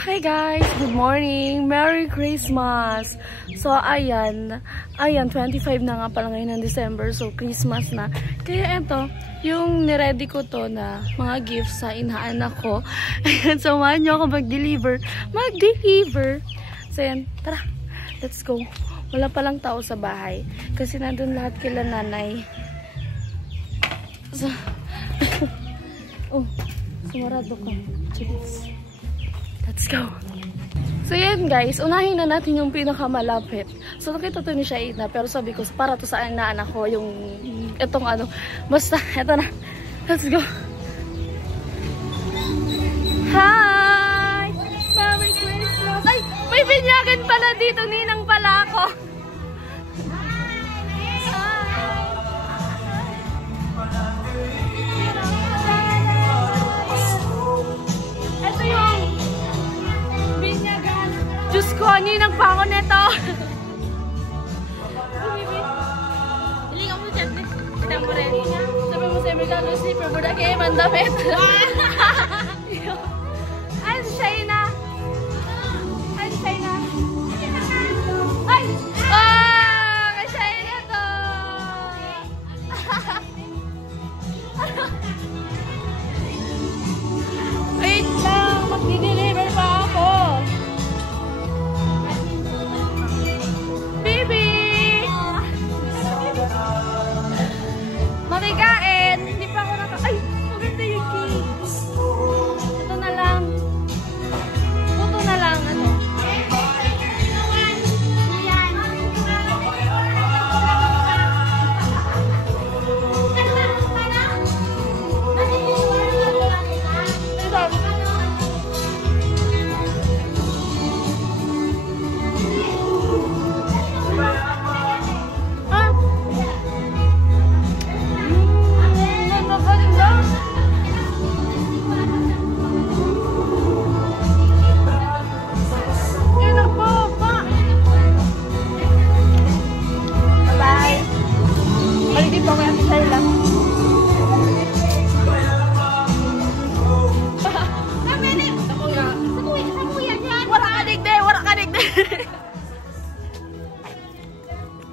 Hi guys! Good morning! Merry Christmas! So ayan, 25 na nga pala ngayon ng December, so Christmas na. Kaya eto, yung niready ko to na mga gifts sa inaanak ko. Ayan, samahan nyo ako mag-deliver. So yan, tara, let's go. Wala palang tao sa bahay, kasi nandun lahat kila nanay. So, oh, sumarado ka. Cheers. Let's go. So yan guys, unahin na natin yung pinakamalapit. So nakita to ni Shaina, pero sabi ko para to sa anak ko yung etong ano. Basta, eto na. Let's go. Hi! Merry Christmas! Ay! May binyagan pala dito, ninang pala ako. Diyos ko, ninang pa ako neto. Hilingan mo dyan. Hilingan mo rin. Sabi mo sa Amerikano, sleeper mo na kayo mandamit. Ay, Shaina. Ay, Shaina. Ay! Oh! Kay Shaina to. Wait lang, mag-deliver pa ako. Makigain! Hindi pa ako naka... Ay! Maganda yung cakes! Ito na lang. Ito na lang. Ano?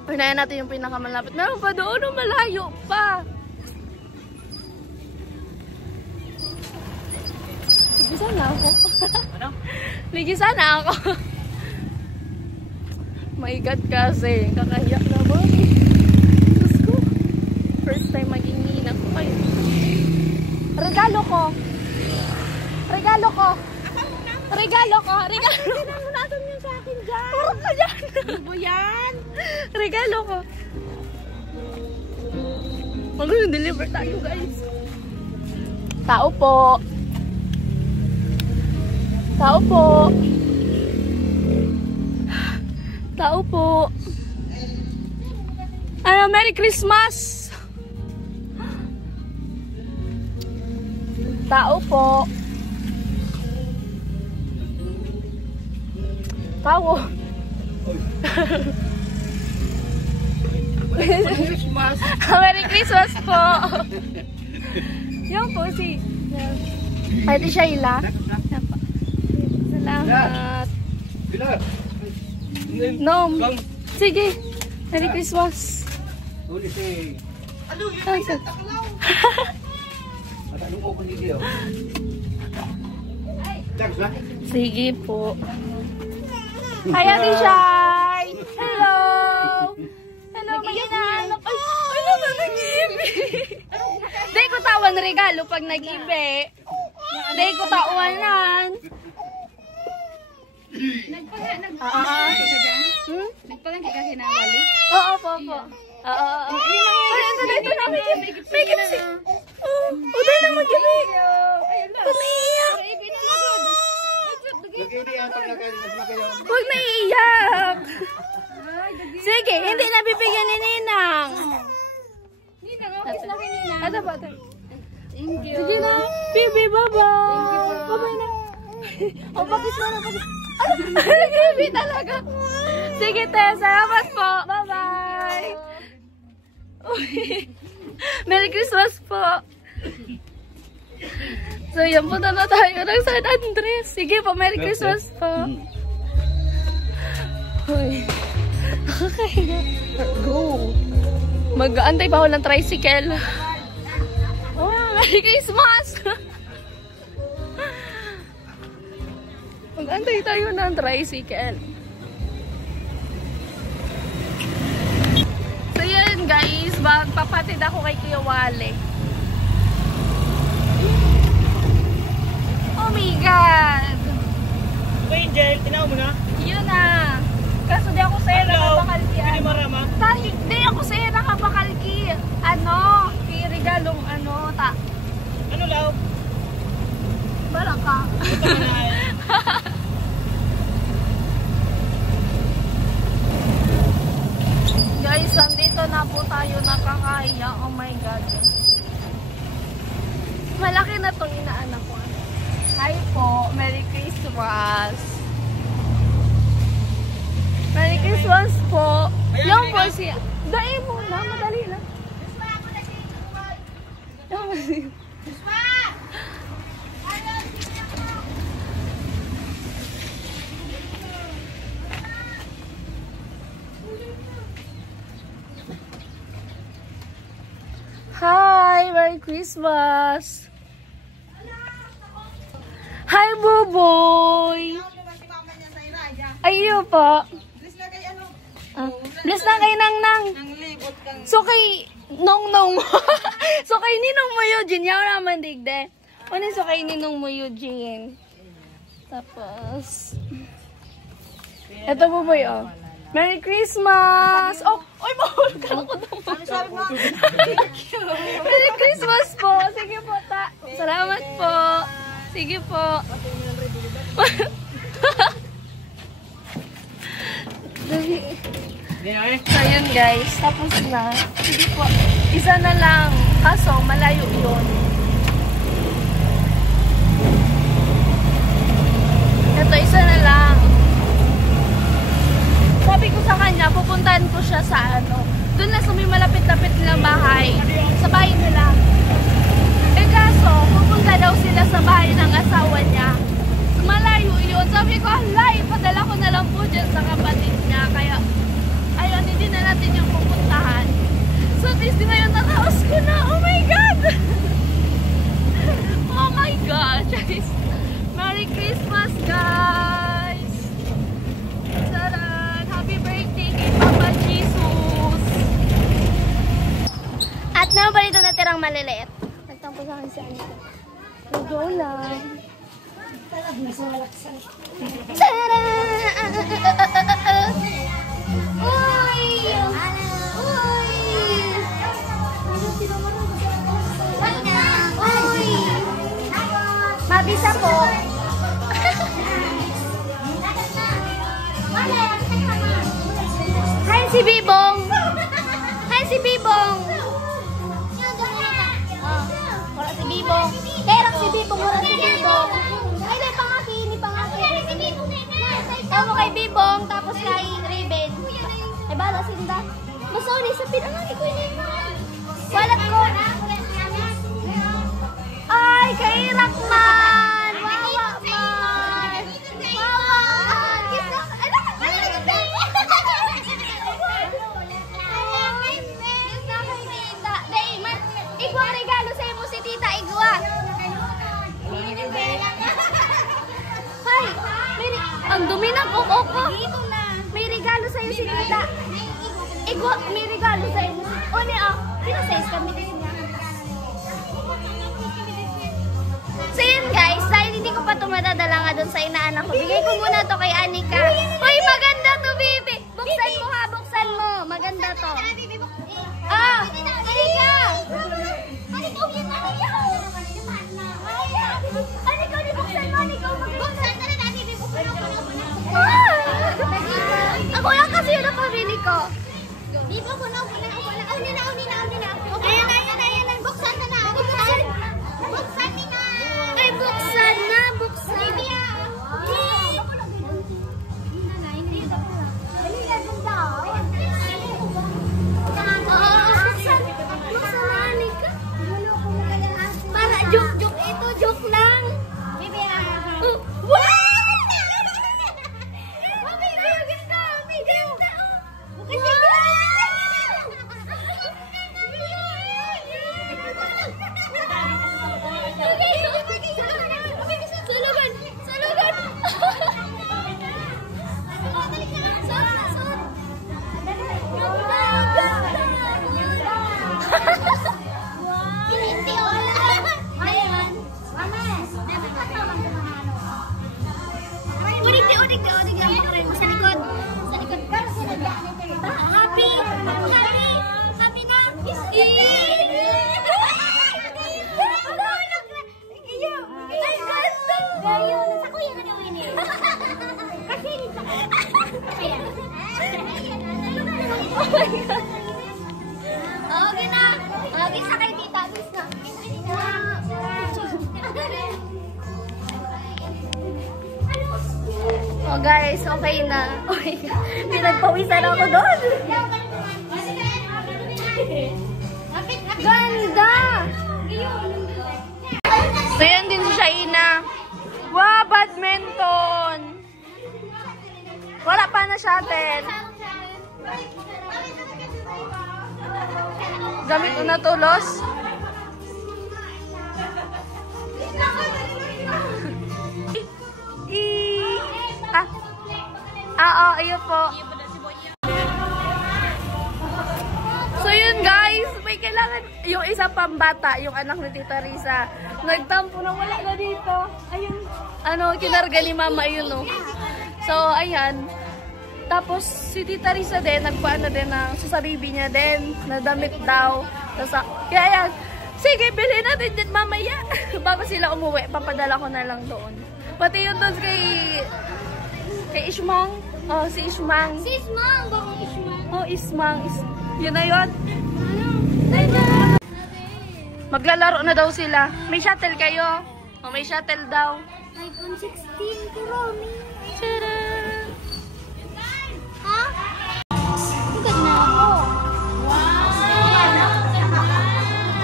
Pinayan natin yung pinakamalapit. Meron pa doon, malayo pa. Ligisan na ako. Ano? Ligisan na ako. My God kasi. Kakahiyak naman. Diyos ko. First time maging ninang ko kayo. Regalo ko. Regalo ko. Regalo ko. Regalo ko. Nasan yun sa akin dyan? Parang ka dyan. Ano yan? Regalo ko. Mag-deliver tayo guys. Tao po. Tao po. Tao po. Ano, Merry Christmas. Tao po. Tao. Merry Christmas. Merry Christmas po. Yung po si Ate Shaila. Salamat. Nom. Sige. Merry Christmas. Sige po. Hi, Ate Shay! Hello! Hello, may hinahanap. Ay, naman nag-iibi. Day ko tawan regalo pag nag-ibi. Day ko tawanan. Nagpalang ka kinawali? Oo, po. Ay, ito na, may gift. Oh, dahil na mag-ibi. Umiiyak. Huwag naiiyak. Sige, hindi nabibigyan ni Ninang. Ninang, okay sila kay Ninang. Ito ba? Thank you. Sige na. Bibi, bye-bye. Thank you po. Bye-bye na. O, bakit na? Nag-ibi talaga. Sige, te. Salamat po. Bye-bye. Merry Christmas po. So, So, yan, punta na tayo ng San Andres. Sige po, Merry Christmas po. Hoy. Nakakahiya. Go. Mag-aantay pa ako ng tricycle. Oh, Merry Christmas! Mag-aantay tayo ng tricycle. So, yan guys. Magpapatid ako kay Kuya Wale. Oh my God! Angel, tinaw mo na? Yun na. Kaso di ako sa'yo nakapakalki. Hindi marama? Di ako sa'yo nakapakalki. Ano? Regalong ano, ta. Ano law? Baraka. Ito na ay. Guys, nandito na po tayo nakakaya. Oh my God. Malaki na tong inaanak ko. Hi po. Merry Christmas. Merry Christmas po. Yung po siya. Dahil mo na. Madali lang. Hi! Merry Christmas! Hi, Buboy! Ayo po. Bless na kay Nang. So kay Nong mo. So kay Ninong mo Eugene. Yaw naman digde. Ano so kay Ninong mo Eugene. Tapos eto Buboy oh. Merry Christmas! Oh, oy, mahul ka ako daw. Ano sabi mo? Thank you. Merry Christmas po. Sige po, ta. Salamat po. Sige po. So, yun guys. Tapos na. Sige po. Isa na lang. Kaso, malayo yun. Ito, isa na lang. Sabi ko sa kanya, pupuntahan ko siya sa ano. Doon na malapit-lapit nilang bahay. Sa bahay nila. Eh kaso, pupunta daw sila sa bahay ng asawa niya. Malayo yun. Sabi ko, alay, padala ko na lang po dyan sa kapatid niya. Kaya, ayun, hindi na natin yung pupuntahan. So, this ngayon, nakaos ko na. Oh my God! Oh my God, guys. Merry Christmas, guys! Taran! Happy birthday kay Papa Jesus! At naman ba dito natirang maliliit? Nagtampo sa akin si Anita. Go lang. Taran! Uy! Uy! Uy! Mabisa po. Hi si Bibong. Hi si Bibong. Wala si Bibong. Kaya si Bibong, wala si Bibong. Ay, may pangaki, ni pangaki. Tama kay Bibong, tapos kay Raven. Ay, bala sinda. Masuli sa pinangaki ko yun. Walat ko. Ay, kay Rakman. Wawa man. Wawa man. Igwa regalo sa mo si Tita Igwa. Hay, ang dumi ng kuko ko. May regalo sa iyo si Tita. Igwa, may regalo sa iyo. O niya, pinasize kami din niya. So yun guys, dahil hindi ko pa ito madadala nga doon sa inaanak ko, bigay ko muna to kay Anika. Uy, maganda to, baby! Buksan mo ha, buksan mo. Maganda to. Ah! Anika! Anika, uwi na niya! Anika, buksan mo, Anika. Buksan na rin, Anika. Buksan mo. Ako lang kasi yun ang pabili ko. Di ba ko na, Auni na. Ayan, buksan na na. Buksan ni na. Ay, buksan na. Bibi ah. Buksan na, Anika. Para joke ito, joke lang. Okay na. Okay, sakay tita. Bis na. Oh guys, okay na. Okay. Pinagpawisan ako doon. Ganda! So yan din si Shaina. Wow, badminton! Wala pa na shuttle. Gamit ko na tulos. Ayun po. So yun guys, may kailangan yung isa pang bata, yung anak ni Tita Risa. Nagtampo na wala na dito. Ayun, kinarga ni mama yun oh. So ayan. Tapos si Tita Risa din, nagpaano din ng sa baby niya din, na damit daw. Tapos, kaya ayan, sige, bilhin natin din mamaya. Bago sila umuwi, papadala ko na lang doon. Pati yun doon kay Ishmang. Oh, si Ishmang. Si Ismang, bakong Ismang? Oh, Ismang. Yun na yun. Maglalaro na daw sila. May shuttle kayo. Oh, may shuttle daw. iPhone 16, Kuromi. Tada! Ha? Agad na ako.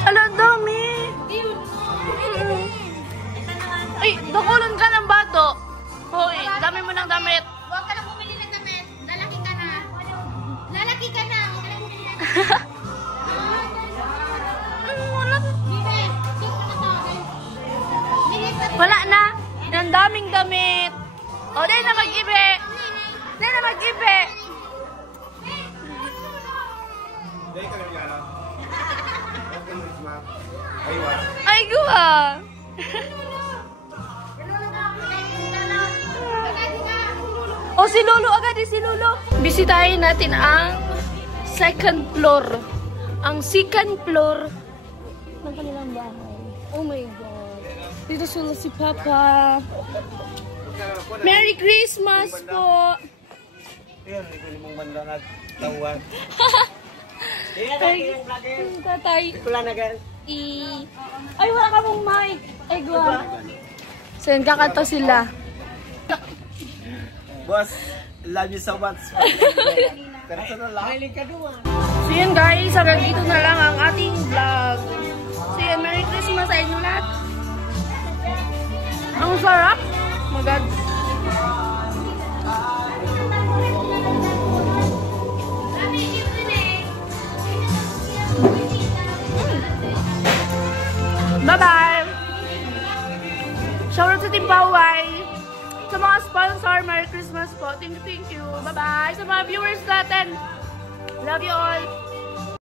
Ala, dami. Ay, dakulan ka ng bato. Hoy, dami mo ng damit. Huwag ka na bumili ng damit. Lalaki ka na. Lalaki ka na. Wala na. Ang daming damit. O, di na mag-ibe. Di na mag-ibe. Ay, guwa. O, si Lolo agad si Lolo. Bisitahin natin ang second floor. Ang second floor ng kanilang bahay. Oh my God. Dito sila si Papa. Merry Christmas po. Yan, hindi mong banda nagtawan. Ay, tatay. Ay, wala ka mong mic. Ay, guwa. So, yun, kakanta sila. Boss, love you so much. Personal lang. So, yun guys, hanggang dito na lang ang ating vlog. So, yun, Merry Christmas sa inyo lahat. Ang sarap. Oh my God. Bye-bye! Shoutout sa Team Paway! Sa mga sponsor, Merry Christmas po. Thank you. Bye-bye! Sa mga viewers natin, love you all!